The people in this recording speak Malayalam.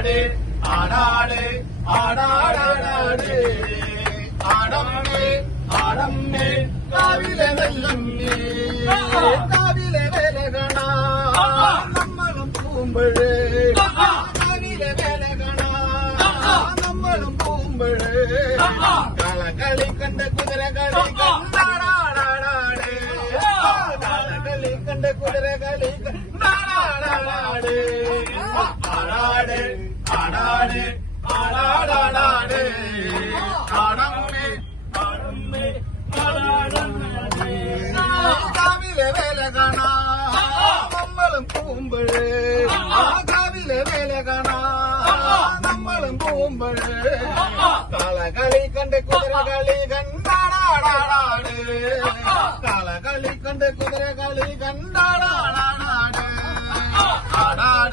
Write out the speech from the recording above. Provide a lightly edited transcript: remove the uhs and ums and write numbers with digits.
ആടാട് ആടാട് ആടാടാടാട് ആടമ്മേ ആടമ്മേ കാവിലെ വെല്ലമ്മേ കാവിലെ വേല കാണാ നമ്മളും പൂമ്പഴേ കാവിലെ വേല കാണാ നമ്മളും പൂമ്പഴേ കളകളി കണ്ട കുതിരകളി കണ്ടാടാടാട് കളകളി കണ്ട കുതിരകളി കണ്ടാടാടാട് ആടാട് ആടാട് ആടാടാടാട് ആടമ്മേ ആടമ്മേ ആടാടാടാട് കാവിലെ വേല കാണാ നമ്മളും പൂമ്പഴേ കാവിലെ വേല കാണാ നമ്മളും പൂമ്പഴേ കളകളി കണ്ട് കുതിരകളി കണ്ടാടാടാട് കളകളി കണ്ട് കുതിരകളി കണ്ടാടാടാട് ആടാട്